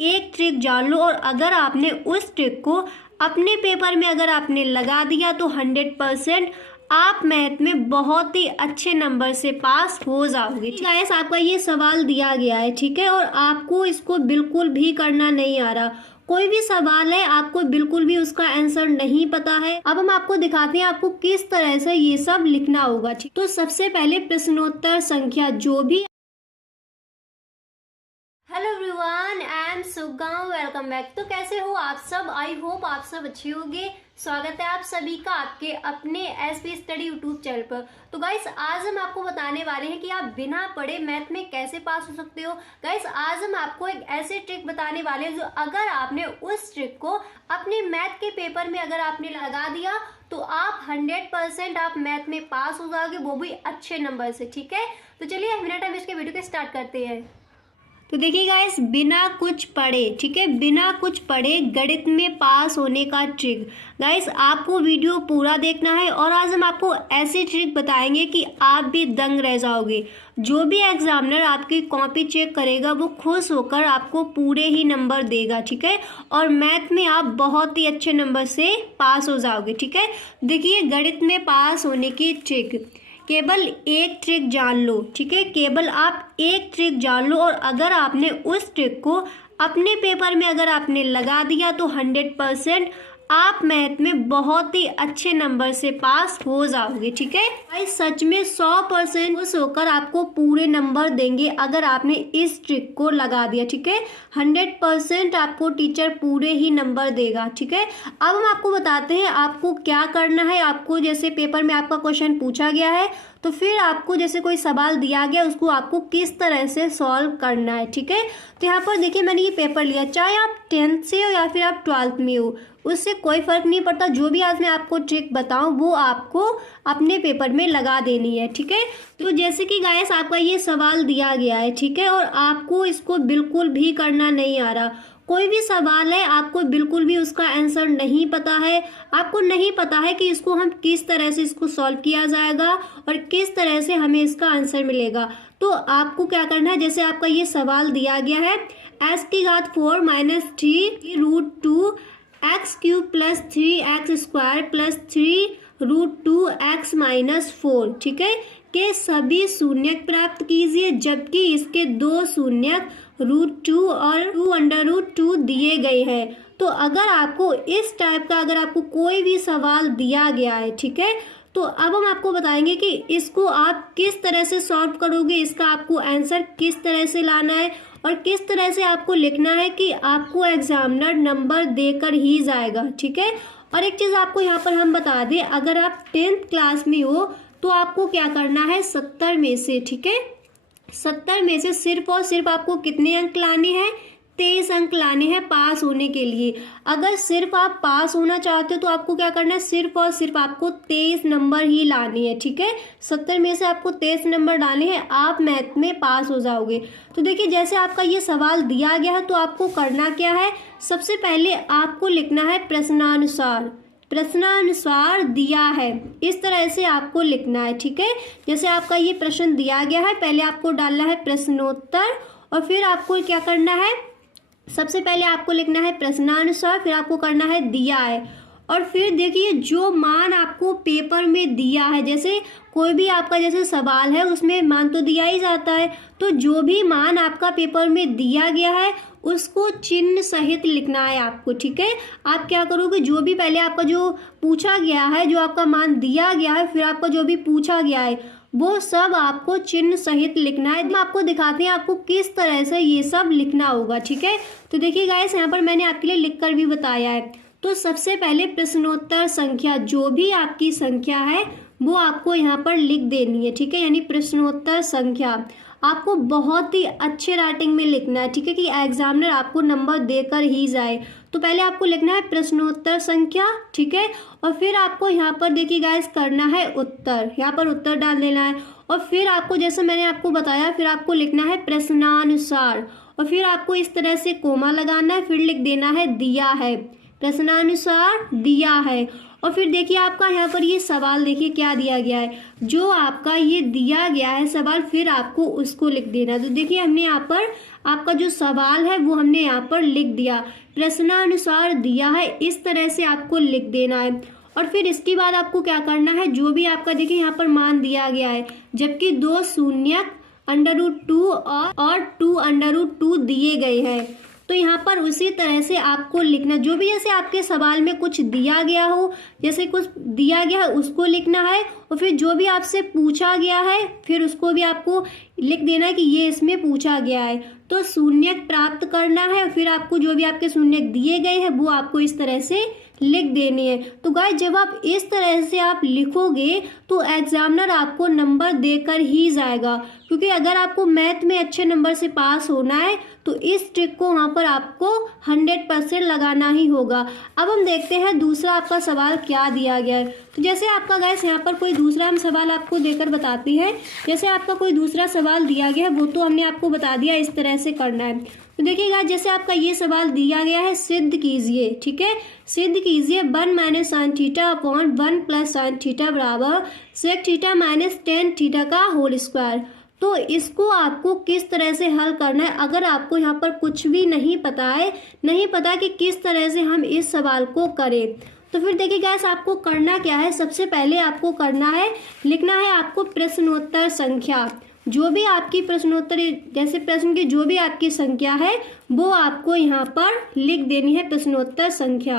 एक ट्रिक जान लो और अगर आपने उस ट्रिक को अपने पेपर में अगर आपने लगा दिया तो 100% आप मैथ में बहुत ही अच्छे नंबर से पास हो जाओगे। गाइस आपका ये सवाल दिया गया है, ठीक है, और आपको इसको बिल्कुल भी करना नहीं आ रहा। कोई भी सवाल है आपको बिल्कुल भी उसका आंसर नहीं पता है। अब हम आपको दिखाते हैं आपको किस तरह से ये सब लिखना होगा। ठीक, तो सबसे पहले प्रश्नोत्तर संख्या जो भी। Hello everyone, I am Sugaon, welcome back. तो कैसे हो आप सब? आई होप आप सब अच्छे होंगे। स्वागत है आप सभी का आपके अपने एसपी स्टडी यूट्यूब चैनल पर। तो गाइस आज हम आपको बताने वाले हैं कि आप बिना पढ़े मैथ में कैसे पास हो सकते हो। गाइस आज हम आपको एक ऐसे ट्रिक बताने वाले हैं जो अगर आपने उस ट्रिक को अपने मैथ के पेपर में अगर आपने लगा दिया तो आप 100% आप मैथ में पास हो जाओगे, वो भी अच्छे नंबर से। ठीक है, तो चलिए बिना टाइम वेस्ट के वीडियो को स्टार्ट करते हैं। तो देखिए गाइस, बिना कुछ पढ़े, ठीक है, बिना कुछ पढ़े गणित में पास होने का ट्रिक। गाइस आपको वीडियो पूरा देखना है और आज हम आपको ऐसी ट्रिक बताएंगे कि आप भी दंग रह जाओगे। जो भी एग्जामिनर आपकी कॉपी चेक करेगा वो खुश होकर आपको पूरे ही नंबर देगा। ठीक है, और मैथ में आप बहुत ही अच्छे नंबर से पास हो जाओगे। ठीक है, देखिए गणित में पास होने की ट्रिक, केवल एक ट्रिक जान लो। ठीक है, केवल आप एक ट्रिक जान लो और अगर आपने उस ट्रिक को अपने पेपर में अगर आपने लगा दिया तो 100% आप मैथ में बहुत ही अच्छे नंबर से पास हो जाओगे। ठीक है भाई, सच में 100% खुश होकर आपको पूरे नंबर देंगे अगर आपने इस ट्रिक को लगा दिया। ठीक है, 100% आपको टीचर पूरे ही नंबर देगा। ठीक है, अब हम आपको बताते हैं आपको क्या करना है। आपको जैसे पेपर में आपका क्वेश्चन पूछा गया है तो फिर आपको जैसे कोई सवाल दिया गया उसको आपको किस तरह से सॉल्व करना है। ठीक है, तो यहाँ पर देखिए मैंने ये पेपर लिया, चाहे आप 10th से हो या फिर आप 12th में हो, उससे कोई फर्क नहीं पड़ता। जो भी आज मैं आपको ट्रिक बताऊं वो आपको अपने पेपर में लगा देनी है। ठीक है, तो जैसे कि गाइस आपका ये सवाल दिया गया है, ठीक है, और आपको इसको बिल्कुल भी करना नहीं आ रहा। कोई भी सवाल है आपको बिल्कुल भी उसका आंसर नहीं पता है, आपको नहीं पता है कि इसको हम किस तरह से इसको सॉल्व किया जाएगा और किस तरह से हमें इसका आंसर मिलेगा। तो आपको क्या करना है, जैसे आपका ये सवाल दिया गया है x की घात 4 - 3 √2 x³ + 3x² + 3 √2x - 4, ठीक है, के सभी शून्यक प्राप्त कीजिए जबकि इसके दो शून्यक √2 और 2√2 दिए गए हैं। तो अगर आपको इस टाइप का अगर आपको कोई भी सवाल दिया गया है, ठीक है, तो अब हम आपको बताएंगे कि इसको आप किस तरह से सॉल्व करोगे, इसका आपको आंसर किस तरह से लाना है और किस तरह से आपको लिखना है कि आपको एग्जामिनर नंबर देकर ही जाएगा। ठीक है, और एक चीज़ आपको यहाँ पर हम बता दें, अगर आप 10th क्लास में हो तो आपको क्या करना है, 70 में से, ठीक है, 70 में से सिर्फ और सिर्फ आपको कितने अंक लाने हैं, 23 अंक लाने हैं पास होने के लिए। अगर सिर्फ आप पास होना चाहते हो तो आपको क्या करना है, सिर्फ और सिर्फ आपको 23 नंबर ही लाने हैं। ठीक है, 70 में से आपको 23 नंबर डालने हैं, आप मैथ में पास हो जाओगे। तो देखिए जैसे आपका ये सवाल दिया गया है तो आपको करना क्या है, सबसे पहले आपको लिखना है प्रश्नानुसार। प्रश्नानुसार दिया है इस तरह से आपको लिखना है। ठीक है, जैसे आपका ये प्रश्न दिया गया है, पहले आपको डालना है प्रश्नोत्तर और फिर आपको क्या करना है, सबसे पहले आपको लिखना है प्रश्नानुसार, फिर आपको करना है दिया है और फिर देखिए जो मान आपको पेपर में दिया है, जैसे कोई भी आपका जैसे सवाल है उसमें मान तो दिया ही जाता है, तो जो भी मान आपका पेपर में दिया गया है उसको चिन्ह सहित लिखना है आपको। ठीक है, आप क्या करोगे, जो भी पहले आपका जो पूछा गया है, जो आपका मान दिया गया है, फिर आपका जो भी पूछा गया है वो सब आपको चिन्ह सहित लिखना है। हम आपको दिखाते हैं आपको किस तरह से ये सब लिखना होगा। ठीक है, तो देखिए गाइस यहाँ पर मैंने आपके लिए लिखकर भी बताया है। तो सबसे पहले प्रश्नोत्तर संख्या जो भी आपकी संख्या है वो आपको यहाँ पर लिख देनी है। ठीक है, यानी प्रश्नोत्तर संख्या आपको बहुत ही अच्छे राइटिंग में लिखना है। ठीक है, कि एग्जामिनर आपको नंबर देकर ही जाए। तो पहले आपको लिखना है प्रश्नोत्तर संख्या, ठीक है, और फिर आपको यहाँ पर देखिए गाइस करना है उत्तर, यहाँ पर उत्तर डाल देना है और फिर आपको जैसे मैंने आपको बताया फिर आपको लिखना है प्रश्नानुसार और फिर आपको इस तरह से कोमा लगाना है, फिर लिख देना है दिया है, प्रश्नानुसार दिया है। और फिर देखिए आपका यहाँ पर ये सवाल देखिए क्या दिया गया है, जो आपका ये दिया गया है सवाल फिर आपको उसको लिख देना। तो देखिए हमने यहाँ पर आपका जो सवाल है वो हमने यहाँ पर लिख दिया, प्रश्नानुसार दिया है, इस तरह से आपको लिख देना है। और फिर इसके बाद आपको क्या करना है, जो भी आपका देखिए यहाँ पर मान दिया गया है, जबकि 2 शून्यक √2 और 2 √2 दिए गए हैं, तो यहाँ पर उसी तरह से आपको लिखना, जो भी जैसे आपके सवाल में कुछ दिया गया हो, जैसे कुछ दिया गया है उसको लिखना है। और फिर जो भी आपसे पूछा गया है फिर उसको भी आपको लिख देना है कि ये इसमें पूछा गया है। तो शून्यक प्राप्त करना है और फिर आपको जो भी आपके शून्यक दिए गए हैं वो आपको इस तरह से लिख देने हैं। तो गाइस जब आप इस तरह से आप लिखोगे तो एग्जामिनर आपको नंबर देकर ही जाएगा, क्योंकि अगर आपको मैथ में अच्छे नंबर से पास होना है तो इस ट्रिक को वहाँ पर आपको 100% लगाना ही होगा। अब हम देखते हैं दूसरा आपका सवाल क्या दिया गया है। तो जैसे आपका गाइस यहाँ पर कोई दूसरा हम सवाल आपको देकर बताती है, जैसे आपका कोई दूसरा सवाल दिया गया है वो तो हमने आपको बता दिया इस तरह से करना है। तो देखिएगा जैसे आपका ये सवाल दिया गया है, सिद्ध कीजिए, ठीक है, सिद्ध कीजिए 1 - sin theta upon 1 + sin theta बराबर sec थीटा - tan थीटा का होल स्क्वायर। तो इसको आपको किस तरह से हल करना है, अगर आपको यहाँ पर कुछ भी नहीं पता है, नहीं पता कि किस तरह से हम इस सवाल को करें, तो फिर देखिए गाइस आपको करना क्या है, सबसे पहले आपको करना है, लिखना है आपको प्रश्नोत्तर संख्या, जो भी आपकी प्रश्नोत्तर जैसे प्रश्न की जो भी आपकी संख्या है वो आपको यहाँ पर लिख देनी है, प्रश्नोत्तर संख्या।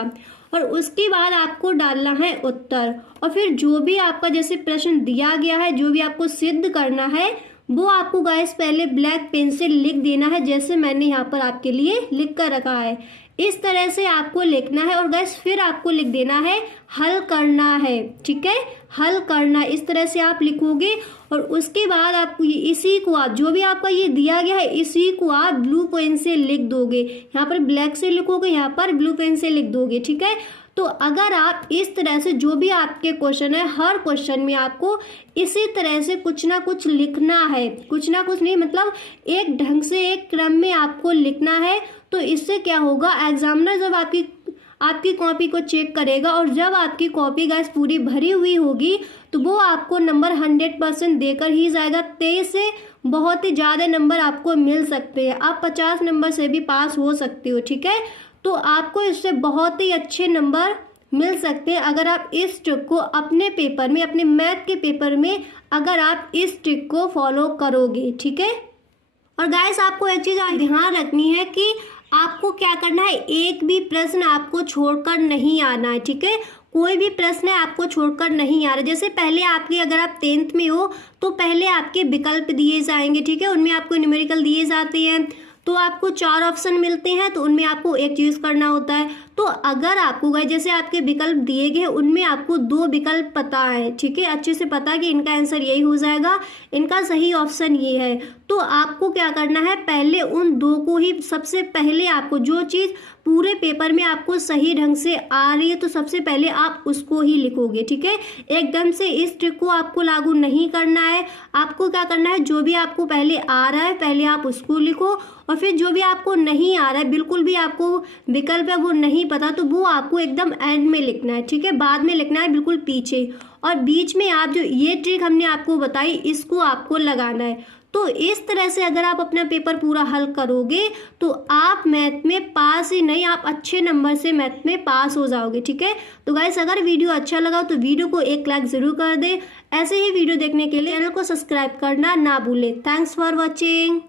और उसके बाद आपको डालना है उत्तर। और फिर जो भी आपका जैसे प्रश्न दिया गया है, जो भी आपको सिद्ध करना है वो आपको गाइस पहले ब्लैक पेन से लिख देना है, जैसे मैंने यहाँ पर आपके लिए लिख कर रखा है, इस तरह से आपको लिखना है। और गाइस फिर आपको लिख देना है हल करना है, ठीक है, हल करना, इस तरह से आप लिखोगे। और उसके बाद आपको इसी को आप जो भी आपका ये दिया गया है इसी को आप ब्लू पेन से लिख दोगे, यहाँ पर ब्लैक से लिखोगे, यहाँ पर ब्लू पेन से लिख दोगे, ठीक है। तो अगर आप इस तरह से जो भी आपके क्वेश्चन है, हर क्वेश्चन में आपको इसी तरह से कुछ ना कुछ लिखना है, कुछ ना कुछ नहीं मतलब एक ढंग से एक क्रम में आपको लिखना है। तो इससे क्या होगा, एग्जामिनर जब आपकी कॉपी को चेक करेगा और जब आपकी कॉपी गाइस पूरी भरी हुई होगी तो वो आपको नंबर 100% देकर ही जाएगा। 23 से बहुत ही ज़्यादा नंबर आपको मिल सकते हैं, आप 50 नंबर से भी पास हो सकते हो, ठीक है। तो आपको इससे बहुत ही अच्छे नंबर मिल सकते हैं अगर आप इस ट्रिक को अपने पेपर में, अपने मैथ के पेपर में अगर आप इस ट्रिक को फॉलो करोगे, ठीक है। और गाइस आपको एक चीज़ ध्यान रखनी है कि आपको क्या करना है, एक भी प्रश्न आपको छोड़कर नहीं आना है, ठीक है, कोई भी प्रश्न आपको छोड़कर नहीं आ रहा। जैसे पहले आपके अगर आप 10th में हो तो पहले आपके विकल्प दिए जाएंगे, ठीक है, उनमें आपको न्यूमेरिकल दिए जाते हैं, तो आपको 4 ऑप्शन मिलते हैं, तो उनमें आपको एक चीज़ करना होता है। तो अगर आपको गाइस जैसे आपके विकल्प दिए गए उनमें आपको 2 विकल्प पता है, ठीक है, अच्छे से पता है कि इनका आंसर यही हो जाएगा, इनका सही ऑप्शन ये है, तो आपको क्या करना है, पहले उन 2 को ही सबसे पहले आपको जो चीज़ पूरे पेपर में आपको सही ढंग से आ रही है तो सबसे पहले आप उसको ही लिखोगे, ठीक है। एकदम से इस ट्रिक को आपको लागू नहीं करना है, आपको क्या करना है, जो भी आपको पहले आ रहा है पहले आप उसको लिखो, और फिर जो भी आपको नहीं आ रहा है, बिल्कुल भी आपको विकल्प है वो नहीं पता, तो वो आपको एकदम एंड में लिखना है, ठीक है, बाद में लिखना है बिल्कुल पीछे। और बीच में आप जो ये ट्रिक हमने आपको बताई इसको आपको लगाना है। तो इस तरह से अगर आप अपना पेपर पूरा हल करोगे तो आप मैथ में पास ही नहीं, आप अच्छे नंबर से मैथ में पास हो जाओगे, ठीक है। तो गाइस अगर वीडियो अच्छा लगा तो वीडियो को एक लाइक ज़रूर कर दें। ऐसे ही वीडियो देखने के लिए चैनल को सब्सक्राइब करना ना भूलें। Thanks for watching.